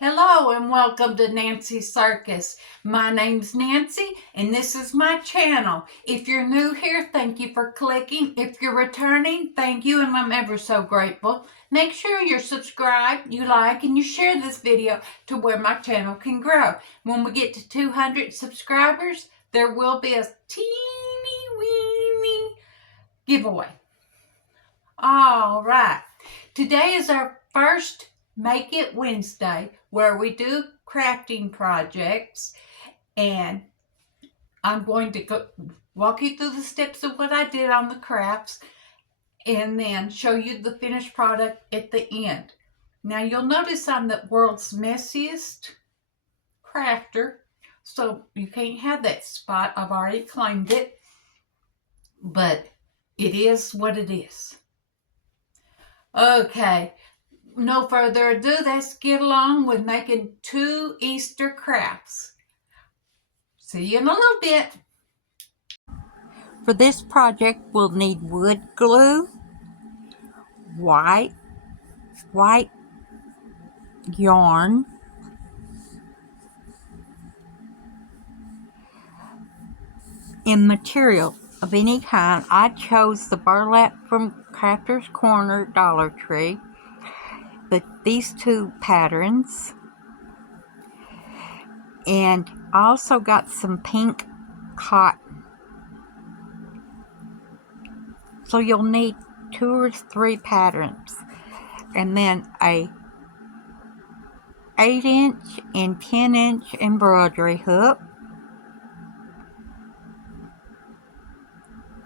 Hello and welcome to Nancy's Circus. My name's Nancy and this is my channel. If you're new here, thank you for clicking. If you're returning, thank you and I'm ever so grateful. Make sure you're subscribed, you like, and you share this video to where my channel can grow. When we get to 200 subscribers, there will be a teeny weeny giveaway. All right. Today is our first Make It Wednesday where we do crafting projects, and I'm going to walk you through the steps of what I did on the crafts and then show you the finished product at the end. Now you'll notice I'm the world's messiest crafter, so you can't have that spot. I've already claimed it, but it is what it is. Okay. No further ado, let's get along with making 2 Easter crafts. See you in a little bit. For this project, we'll need wood glue, white yarn, and material of any kind. I chose the burlap from Crafter's Corner Dollar Tree. But these 2 patterns, and I also got some pink cotton. So you'll need 2 or 3 patterns, and then a 8-inch and 10-inch embroidery hook,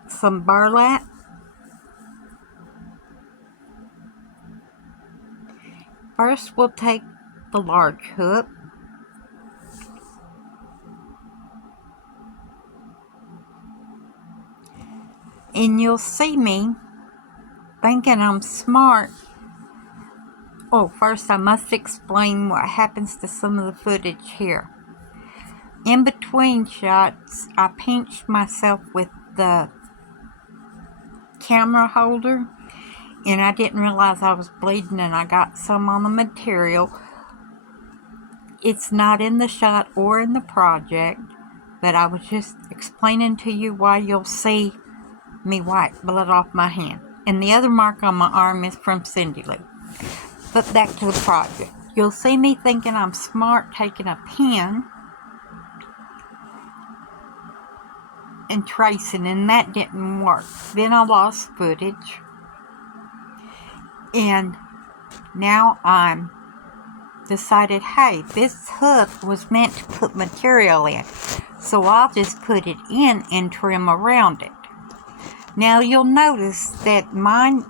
some burlap, first we'll take the large hook, and you'll see me thinking I'm smart. Oh, first I must explain what happens to some of the footage here. In between shots, I pinched myself with the camera holder, and I didn't realize I was bleeding, and I got some on the material. It's not in the shot or in the project, but I was just explaining to you why you'll see me wipe blood off my hand. And the other mark on my arm is from Cindy Lou. But back to the project. You'll see me thinking I'm smart, taking a pen and tracing, and that didn't work. Then I lost footage, and now I'm decided, hey, this hook was meant to put material in, so I'll just put it in and trim around it. Now you'll notice that my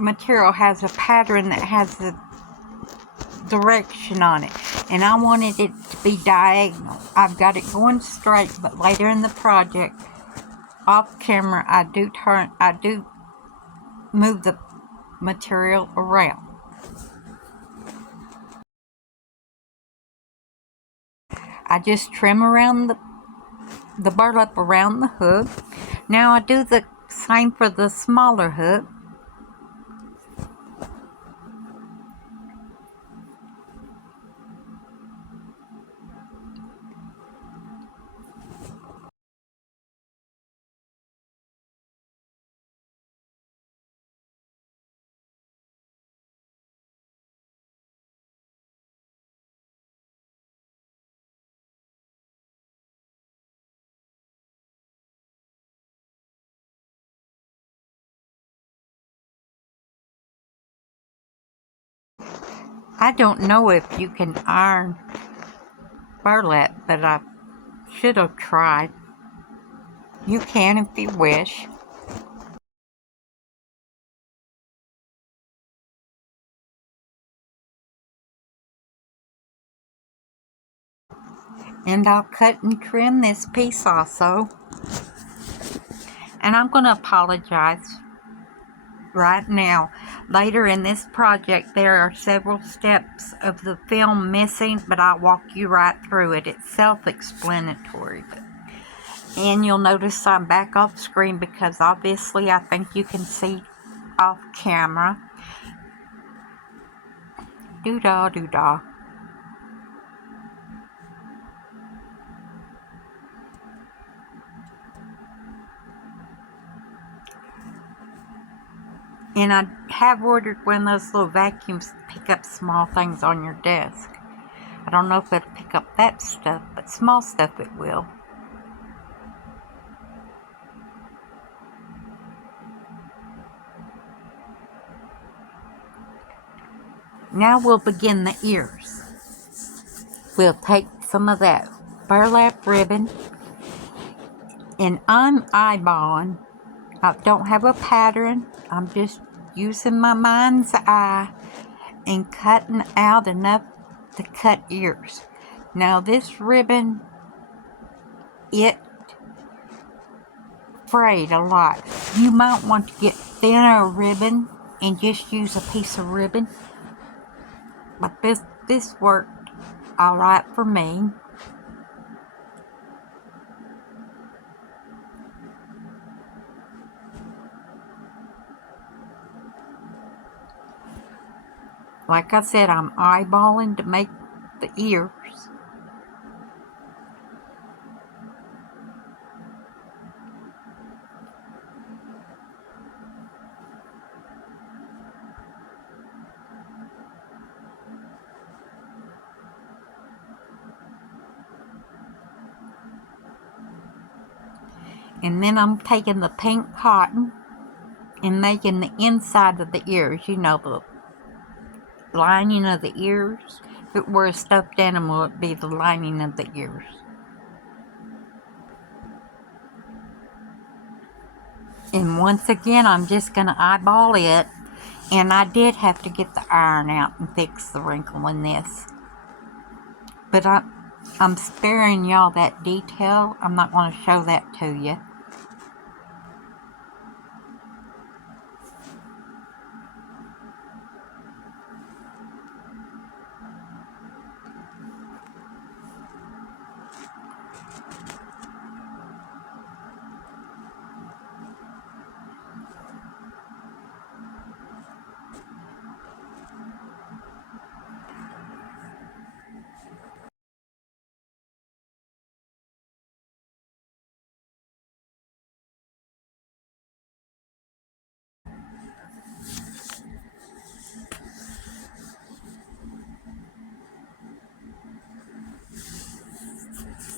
material has a pattern that has a direction on it, and I wanted it to be diagonal. I've got it going straight, but later in the project, off camera, I do move the material around. I just trim around the burlap around the hook. Now I do the same for the smaller hook. I don't know if you can iron burlap, but I should have tried. You can if you wish. And I'll cut and trim this piece also. And I'm going to apologize right now. Later in this project, there are several steps of the film missing, but I'll walk you right through it. It's self-explanatory. And you'll notice I'm back off screen because obviously I think you can see off camera. Doo-dah, doo-dah. And I have ordered one of those little vacuums to pick up small things on your desk. I don't know if it'll pick up that stuff, but small stuff it will. Now we'll begin the ears. We'll take some of that burlap ribbon, and I'm eyeballing. I don't have a pattern. I'm just using my mind's eye and cutting out enough to cut ears. Now this ribbon, it frayed a lot. You might want to get thinner ribbon and just use a piece of ribbon. But this worked alright for me. Like I said, I'm eyeballing to make the ears. And then I'm taking the pink cotton and making the inside of the ears, you know, the lining of the ears. If it were a stuffed animal, it'd be the lining of the ears. And once again, I'm just going to eyeball it. And I did have to get the iron out and fix the wrinkle in this. But I'm sparing y'all that detail. I'm not going to show that to you.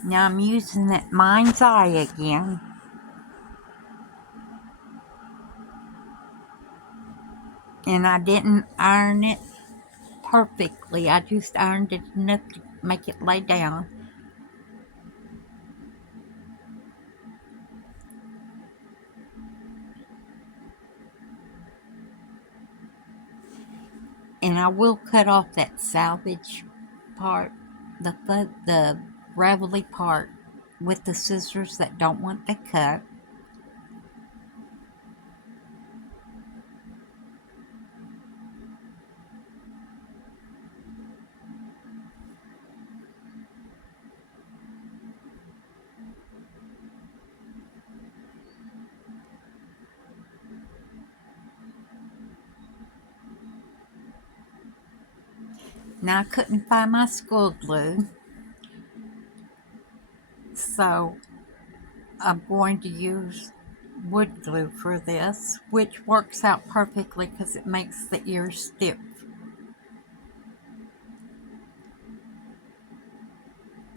Now I'm using that mind's eye again. And I didn't iron it perfectly. I just ironed it enough to make it lay down. And I will cut off that salvage part, the ravelly part, with the scissors that don't want to cut. Now I couldn't find my school glue, so I'm going to use wood glue for this, which works out perfectly because it makes the ears stiff.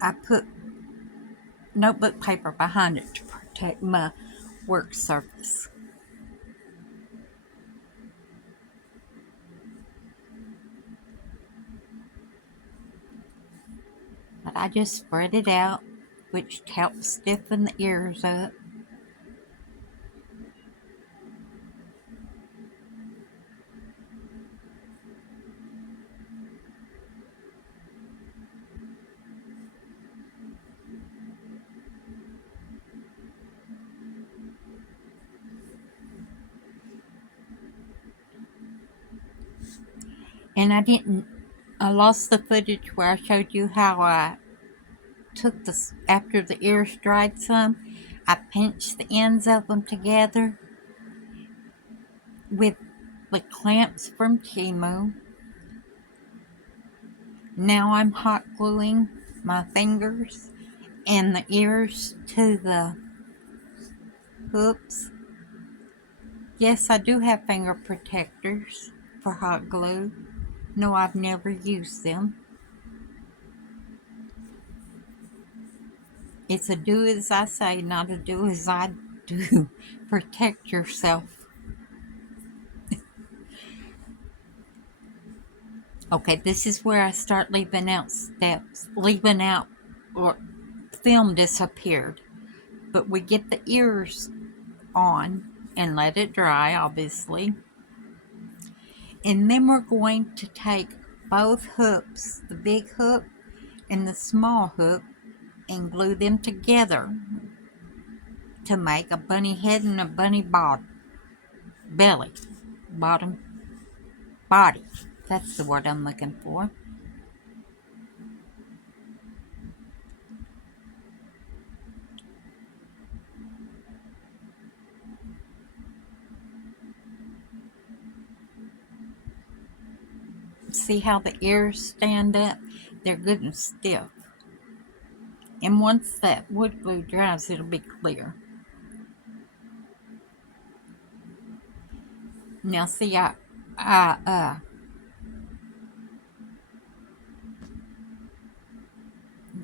I put notebook paper behind it to protect my work surface. But I just spread it out, which helps stiffen the ears up. And I lost the footage where I showed you how I took after the ears dried some, I pinched the ends of them together with the clamps from Timu. Now I'm hot gluing my fingers and the ears to the hoops. Yes, I do have finger protectors for hot glue. No, I've never used them. It's a do as I say, not a do as I do. Protect yourself. Okay, this is where I start leaving out steps. Leaving out or film disappeared. But we get the ears on and let it dry, obviously. And then we're going to take both hooks, the big hook and the small hook, and glue them together to make a bunny head and a bunny belly, bottom, body. That's the word I'm looking for. See how the ears stand up? They're good and stiff. And once that wood glue dries, it'll be clear. Now see, I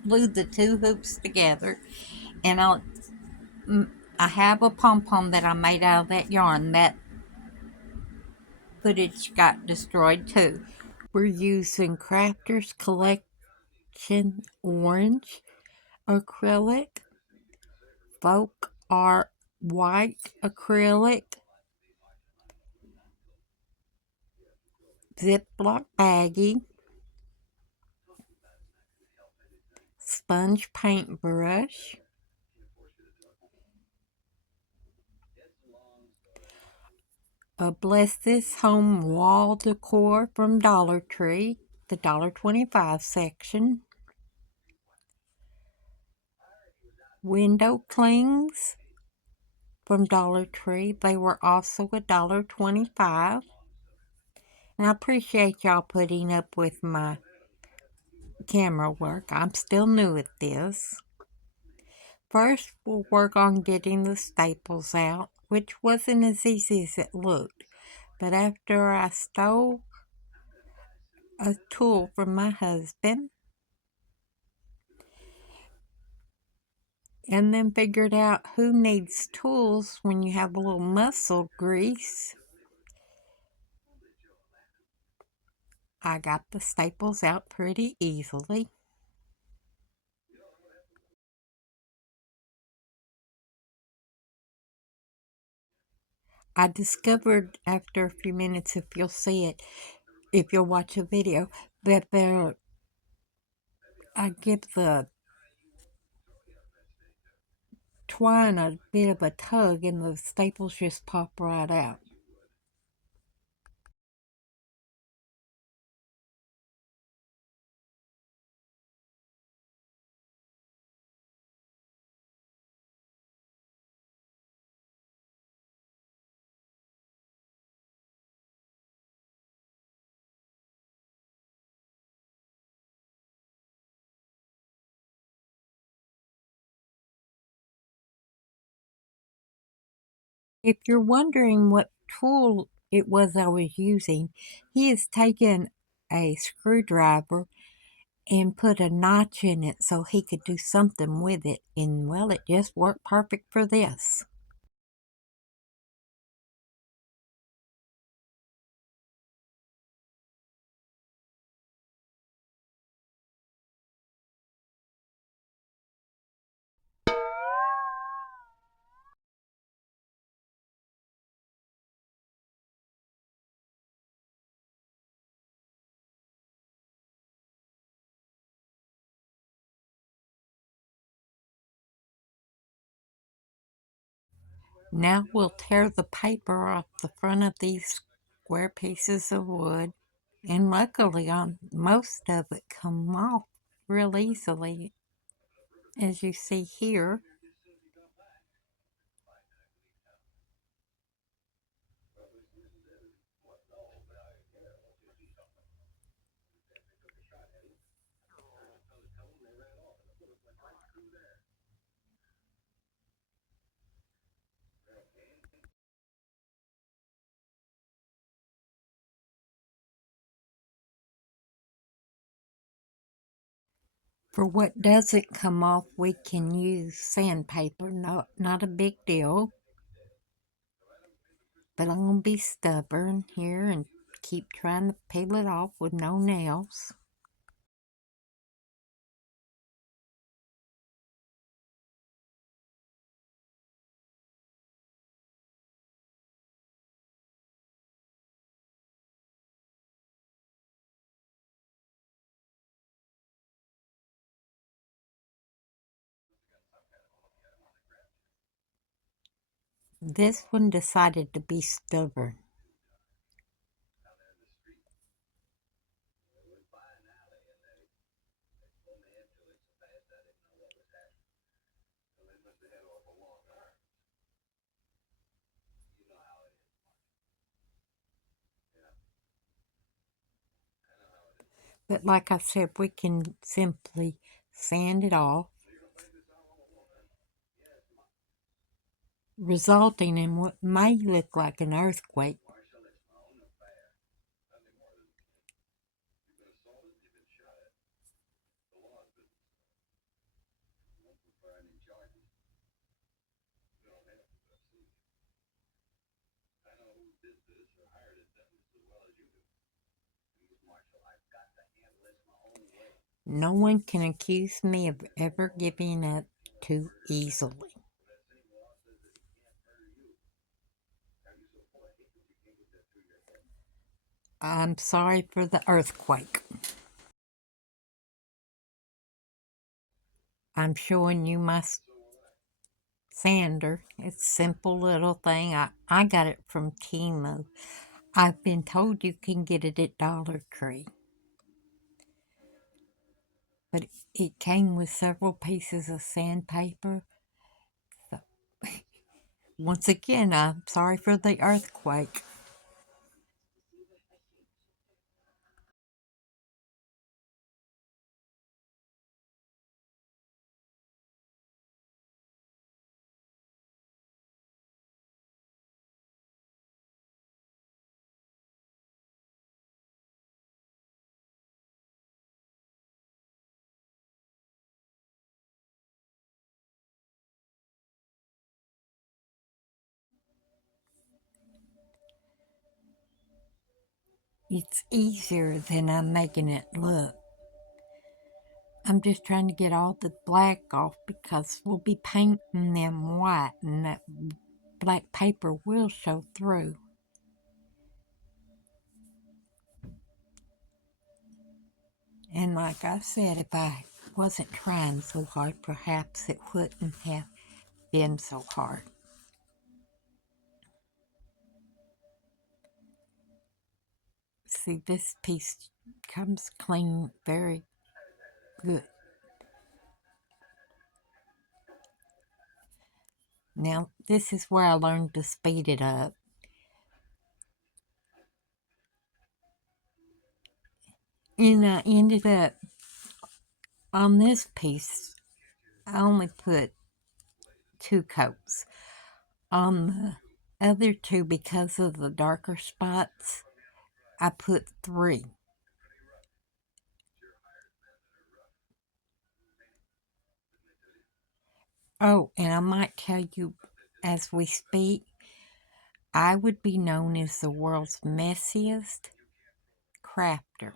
glued the two hoops together, and I have a pom-pom that I made out of that yarn. That footage got destroyed too. We're using Crafter's Collection Orange acrylic, folk art white acrylic, Ziploc baggie, sponge paintbrush, a Bless This Home wall decor from Dollar Tree, the $1.25 section, window clings from Dollar Tree. They were also $1.25. And I appreciate y'all putting up with my camera work. I'm still new at this. First, we'll work on getting the staples out, which wasn't as easy as it looked. But after I stole a tool from my husband and then figured out who needs tools when you have a little muscle grease, I got the staples out pretty easily. I discovered after a few minutes, if you'll see it, if you'll watch a video, that I give the twine a bit of a tug and the staples just pop right out. If you're wondering what tool it was I was using, he has taken a screwdriver and put a notch in it so he could do something with it, and well, it just worked perfect for this. Now we'll tear the paper off the front of these square pieces of wood, and luckily on most of it come off real easily, as you see here. For what doesn't come off, we can use sandpaper. Not a big deal. But I'm going to be stubborn here and keep trying to peel it off with no nails. This one decided to be stubborn. But like I said, we can simply sand it off, resulting in what may look like an earthquake. No one can accuse me of ever giving up too easily. I'm sorry for the earthquake. I'm showing you my sander. It's a simple little thing. I got it from Temu. I've been told you can get it at Dollar Tree. But it came with several pieces of sandpaper. So, once again, I'm sorry for the earthquake. It's easier than I'm making it look. I'm just trying to get all the black off because we'll be painting them white and that black paper will show through. And like I said, if I wasn't trying so hard, perhaps it wouldn't have been so hard. See, this piece comes clean very good. Now, this is where I learned to speed it up. And I ended up, on this piece, I only put 2 coats. On the other 2, because of the darker spots, I put 3. Oh, and I might tell you as we speak, I would be known as the world's messiest crafter.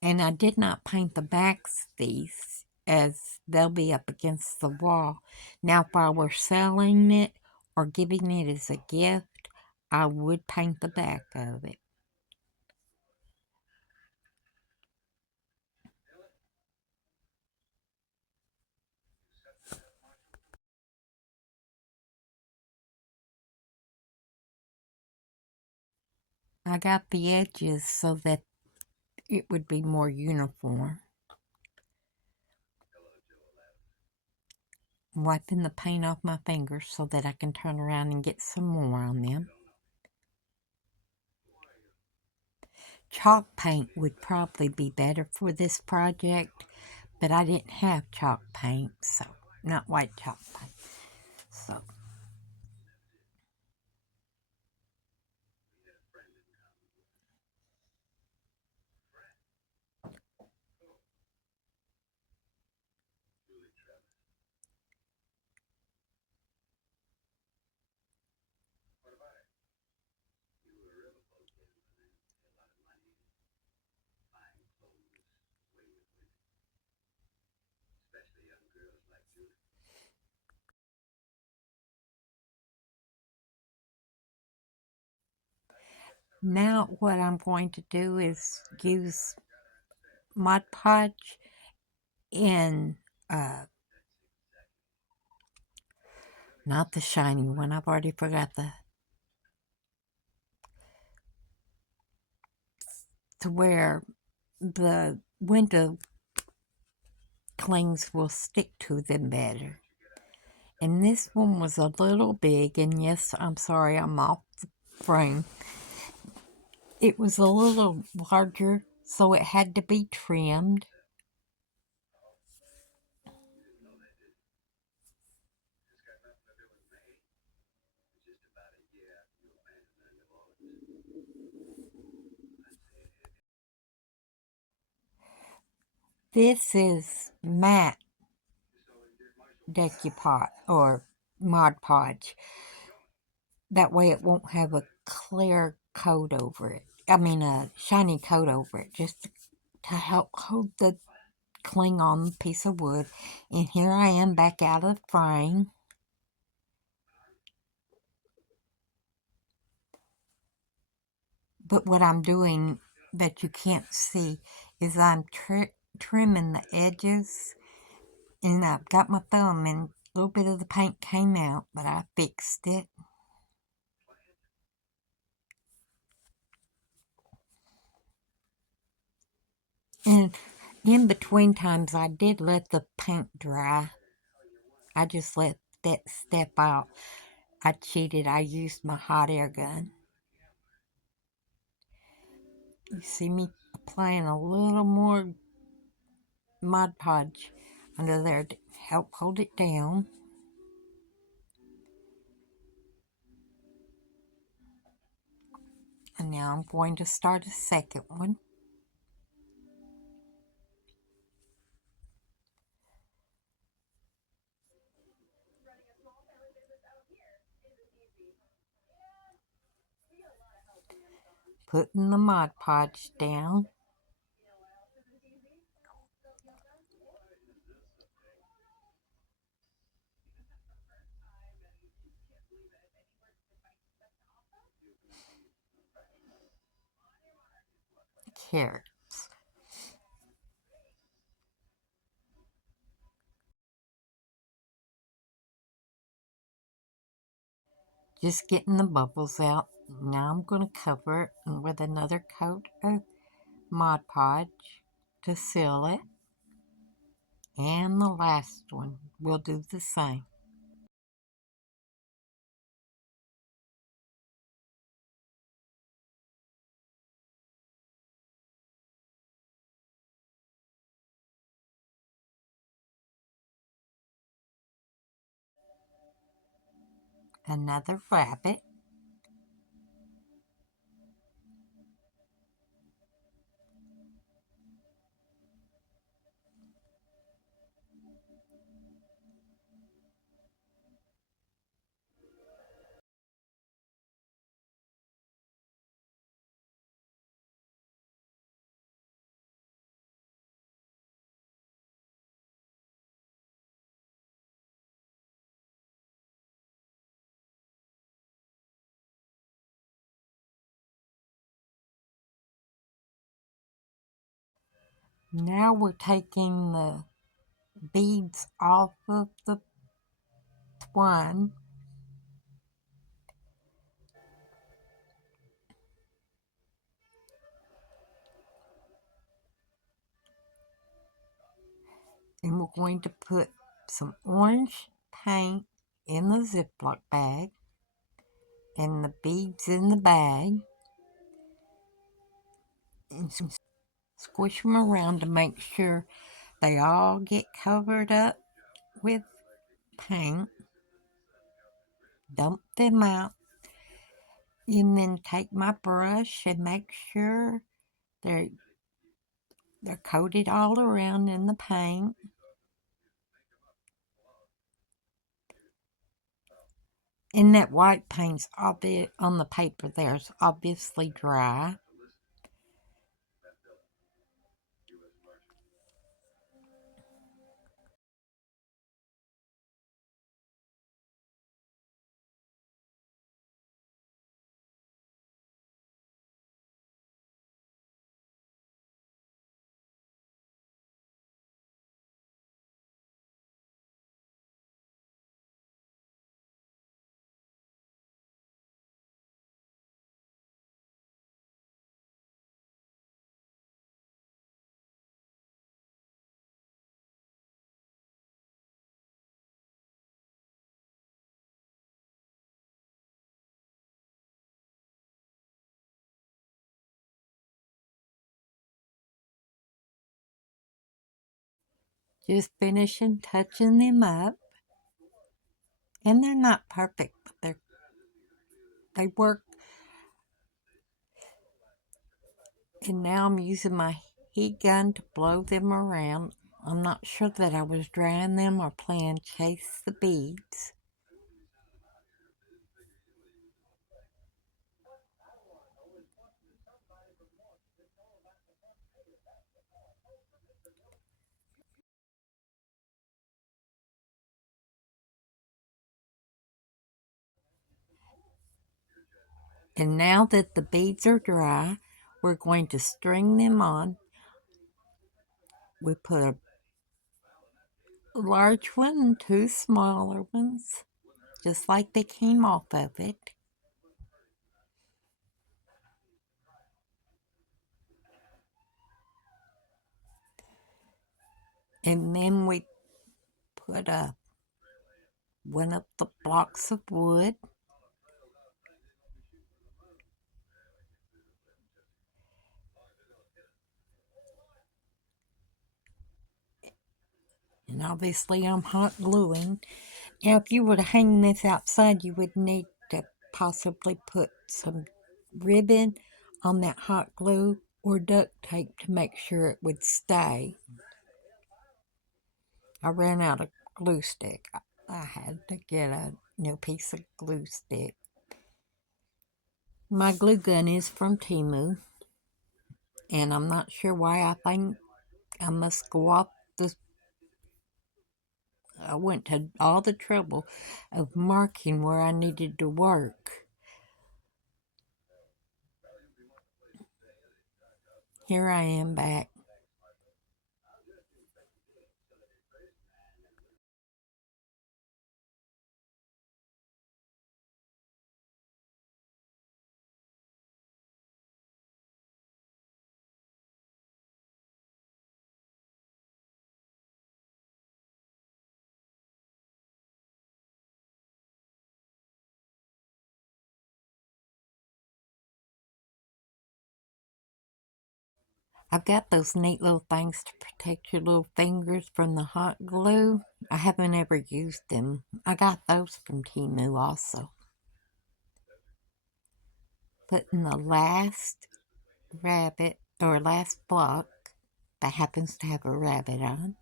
And I did not paint the backs of these as they'll be up against the wall. Now, if I were selling it or giving it as a gift, I would paint the back of it. I got the edges so that it would be more uniform. Wiping the paint off my fingers so that I can turn around and get some more on them. Chalk paint would probably be better for this project, but I didn't have chalk paint, so not white chalk paint. So Now what I'm going to do is use Mod Podge in, not the shiny one, I've already forgot to where the window clings will stick to them better. And this one was a little big, and yes, I'm sorry, I'm off the frame. It was a little larger, so it had to be trimmed. This is matte Decupot or Mod Podge. That way it won't have a clear coat over it. I mean a shiny coat over it, just to help hold the cling on the piece of wood. And here I am back out of the frame. But what I'm doing that you can't see is I'm trimming the edges, and I've got my thumb and a little bit of the paint came out, but I fixed it. And in between times I did let the paint dry. I just let that step out. I cheated. I used my hot air gun. You see me applying a little more Mod Podge under there to help hold it down. And now I'm going to start a second one. Putting the Mod Podge down. Carrots. Just getting the bubbles out. Now I'm going to cover it with another coat of Mod Podge to seal it. And the last one will do the same. Another rabbit. Now we're taking the beads off of the twine. And we're going to put some orange paint in the Ziploc bag and the beads in the bag. And squish them around to make sure they all get covered up with paint. Dump them out. And then take my brush and make sure they're coated all around in the paint. And that white paint's obvious on the paper there's obviously dry. Just finishing touching them up. And they're not perfect, but they work. And now I'm using my heat gun to blow them around. I'm not sure that I was drying them or playing chase the beads. And now that the beads are dry, we're going to string them on. We put a large one and two smaller ones, just like they came off of it. And then we put one of the blocks of wood. And obviously I'm hot gluing. Now if you were to hang this outside, you would need to possibly put some ribbon on that hot glue or duct tape to make sure it would stay. I ran out of glue stick. I had to get a new piece of glue stick. My glue gun is from Temu, and I'm not sure why. I think I must go off the. I went to all the trouble of marking where I needed to work. Here I am back. I've got those neat little things to protect your little fingers from the hot glue. I haven't ever used them. I got those from Temu also. Putting the last rabbit or last block that happens to have a rabbit on.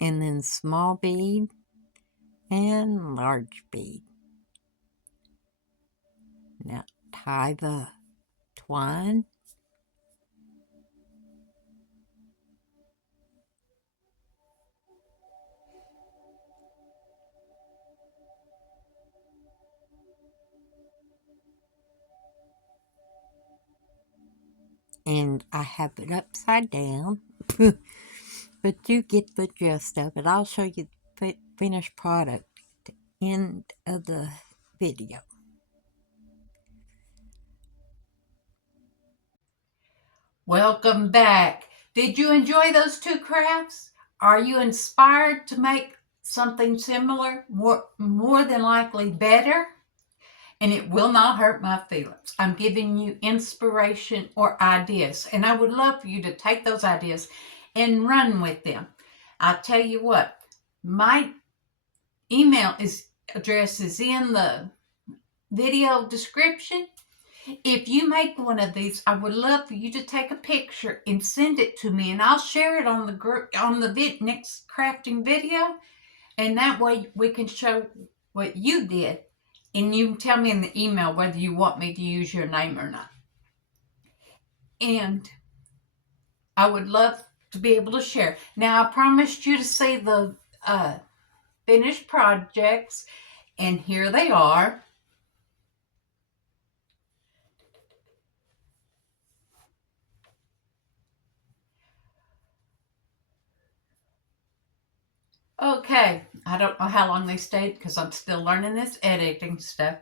And then small bead and large bead. Now tie the twine. And I have it upside down, but you get the gist of it. I'll show you the finished product at the end of the video. Welcome back. Did you enjoy those two crafts? Are you inspired to make something similar? More than likely better? And it will not hurt my feelings. I'm giving you inspiration or ideas, and I would love for you to take those ideas and run with them. I'll tell you what, my email address is in the video description. If you make one of these, I would love for you to take a picture and send it to me, and I'll share it on the group on the next crafting video, and that way we can show what you did, and you can tell me in the email whether you want me to use your name or not. And I would love to be able to share. Now, I promised you to see the finished projects, and here they are. Okay, I don't know how long they stayed because I'm still learning this editing stuff,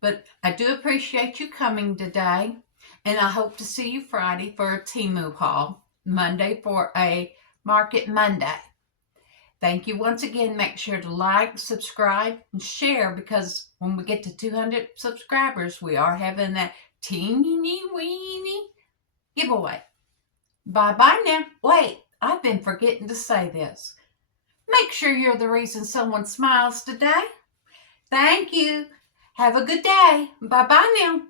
but I do appreciate you coming today. And I hope to see you Friday for a Temu haul, Monday for a Market Monday. Thank you once again. Make sure to like, subscribe, and share, because when we get to 200 subscribers, we are having that teeny weeny giveaway. Bye-bye now. Wait, I've been forgetting to say this. Make sure you're the reason someone smiles today. Thank you. Have a good day. Bye-bye now.